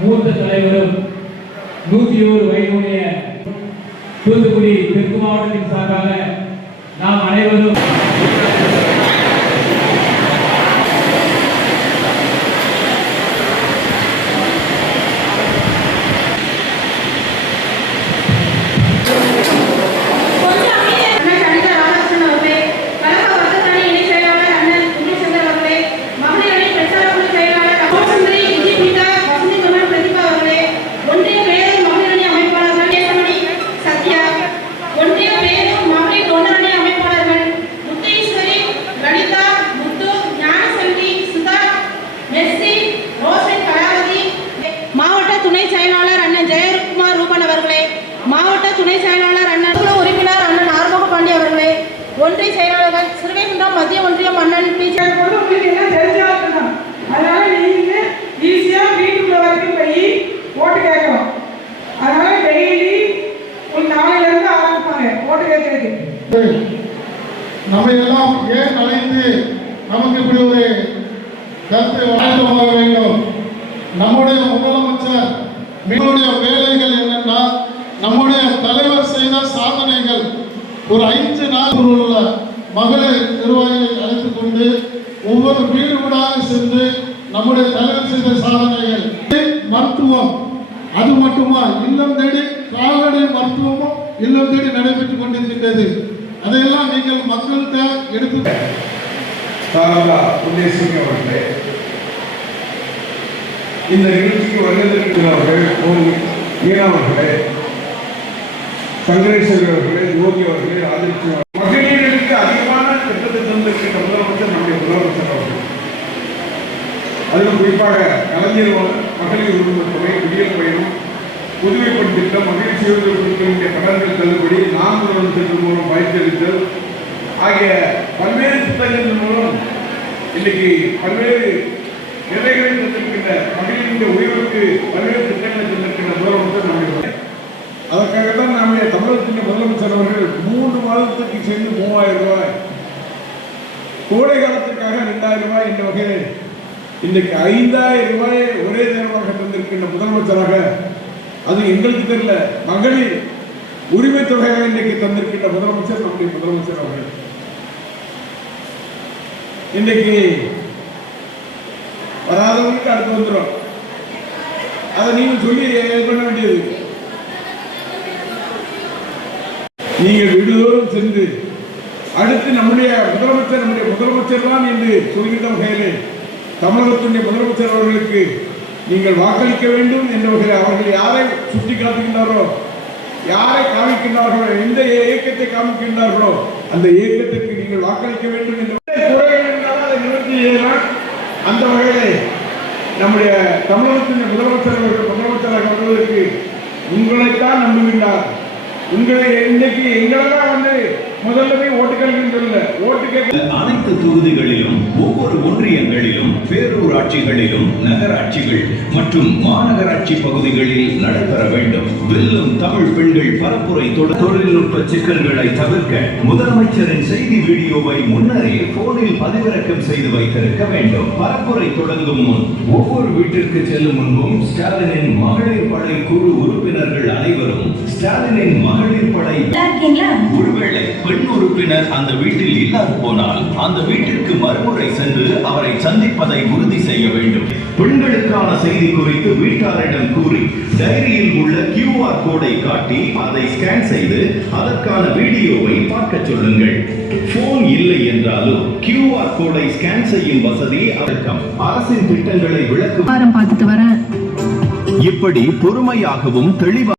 மூத்த தலைவரும் 101 வயதுடைய தூத்துக்குடி தெற்கு மாவட்டத்தின் சார்பாக நாம் அனைவரும் மாவட்ட துணை செயலாளர் அண்ணன் உறுப்பினர் அண்ணன் ஆறுமுக பாண்டி அவர்களே, ஒன்றிய செயலாளர்கள் சிறுவைகுண்டம் மத்திய ஒன்றியம் அண்ணன் அதனால நீங்க ஈஸியா வீட்டுக்குள்ள வரைக்கும் போய் ஓட்டு கேட்கலாம். அதனால டெய்லி ஒரு நாளையில இருந்து ஆரம்பிப்பாங்க ஓட்டு கேட்கறதுக்கு. நம்ம எல்லாம் ஏன் அழைத்து நமக்கு இப்படி ஒரு கருத்தை வளர்த்து வர வேண்டும்? நம்முடைய முதலமைச்சர் நம்முடைய வேலைகள் என்னன்னா, நம்முடைய தலைவர் செய்த சாதனைகள். ஒரு 5 நாள் உள்ள மகளிர் நிர்வாகிகளை அழைத்துக் கொண்டு ஒவ்வொரு வீடு வீடாக சென்று நம்முடைய தலைவர் செய்த சாதனைகள். மருத்துவம் அது மட்டுமா, இல்லம் தேடி கால்நடை மருத்துவமும் இல்லம் தேடி நடைபெற்றுக் கொண்டிருக்கின்றது. அதையெல்லாம் நீங்கள் மக்கள்கிட்ட எடுத்து அவர்களே, இந்த நிகழ்ச்சிக்கு வருகிறவர்கள் மீனவர்களே, சங்கரேஸ்வரி அவர்களே, யோகி அவர்களே, ஆதித்ய மகளிர்களுக்கு அதிகமான திட்டத்தை தந்திருக்கின்ற முதலமைச்சர் நம்முடைய முதலமைச்சர் அவர்கள். அதிலும் குறிப்பாக கலைஞர் மகளிர் உரிமை தொகை, குடியல் பயணம், புதுமைப்பணி திட்டம், மகளிர் சுய கடன்கள் தள்ளுபடி, நாம் முதலமைச்சர்கள் மூலம் பயிற்சியளித்தல் ஆகிய பல்வேறு திட்டங்களின் மூலம் இன்னைக்கு பல்வேறு நிலைகளை தந்திருக்கின்ற மகளிரின் உயர்வுக்கு பல்வேறு திட்டங்களை தந்திருக்கின்ற முதலமைச்சர் நம்முடைய. அதற்காகத்தான் நம்முடைய தமிழகத்தின் முதலமைச்சர் அவர்கள் 3 மாதத்துக்கு சேர்ந்து 3000 ரூபாய், கோடை காலத்திற்காக 2000 ரூபாய் என்ற வகையில் இன்றைக்கு 5000 ரூபாயை ஒரே நேரமாக தந்திருக்கின்ற முதலமைச்சராக, அது எங்களுக்கு தெரியல, மகளிர் உரிமை தொகையாக இன்றைக்கு தந்திருக்கின்ற முதலமைச்சர் நம்முடைய முதலமைச்சர் அவர்கள். இன்றைக்கு வராதவங்களுக்கு அடுத்து வந்துடும். அதை நீங்கள் சொல்லி பண்ண வேண்டியது. நீங்கள் வீடுதோறும் சென்று அடுத்து நம்முடைய முதலமைச்சர் தான் என்று சொல்கின்ற வகையிலே தமிழகத்துடைய முதலமைச்சர் அவர்களுக்கு நீங்கள் வாக்களிக்க வேண்டும் என்ற வகையில் அவர்கள் யாரை சுட்டி காட்டுகின்றாரோ, யாரை காமிக்கின்றார்களோ, எந்த இயக்கத்தை காமிக்கின்றார்களோ அந்த இயக்கத்திற்கு நீங்கள் வாக்களிக்க வேண்டும் என்று குறைகள் இருந்தாலும் அதை நிவர்த்தி செய்யலாம். அந்த வகையிலே நம்முடைய தமிழகத்தின் முதலமைச்சர் அவர்கள் முதலமைச்சராக வருவதற்கு உங்களைத்தான் நம்புகின்றார். உங்களை இன்னைக்கு எங்களெல்லாம் வந்து முதல்ல போய் ஓட்டு கேட்கின்றதில்லை, ஓட்டு கேட்க அனைத்து தொகுதிகளிலும், ஒவ்வொரு ஒன்றியங்களிலும், பேரூராட்சிகளிலும், நகராட்சிகள் மற்றும் மாநகராட்சி பகுதிகளில் நடைபெற வேண்டும். வெல்லும் தமிழ் பெண்கள் பரப்புரை தொழில்நுட்ப சிக்கல்களை தவிர்க்க முதலமைச்சரின் செய்தி வீடியோவை முன்னரே போனில் பதிவிறக்கம் செய்து வைத்திருக்க வேண்டும். பரப்புரை தொடங்கும் முன் ஒவ்வொரு வீட்டிற்கு செல்லும் முன்பும் ஸ்டாலினின் மகளிர் படை குழு உறுப்பினர்கள் அனைவரும் ஸ்டாலினின் மகளிர் படை ஒருவேளை பெண் உறுப்பினர் அந்த வீட்டில் இல்லாது போனால் அந்த வீட்டிற்கு மறுமுறை சென்று அவரை சந்திப்பதை உறுதி செய்ய வேண்டும். பெண்களுக்கான செய்தி குறித்து வீட்டாரிடம் கூறி டைரியில் உள்ள QR கோடை காட்டி அதை ஸ்கேன் செய்து அதற்கான வீடியோவை பார்க்க சொல்லுங்கள். போன் இல்லை என்றாலும் QR கோடை ஸ்கேன் செய்யும் வசதி அடக்கம் அரசின் திட்டங்களை விளக்கும். இப்படி பொறுமையாகவும் தெளிவாக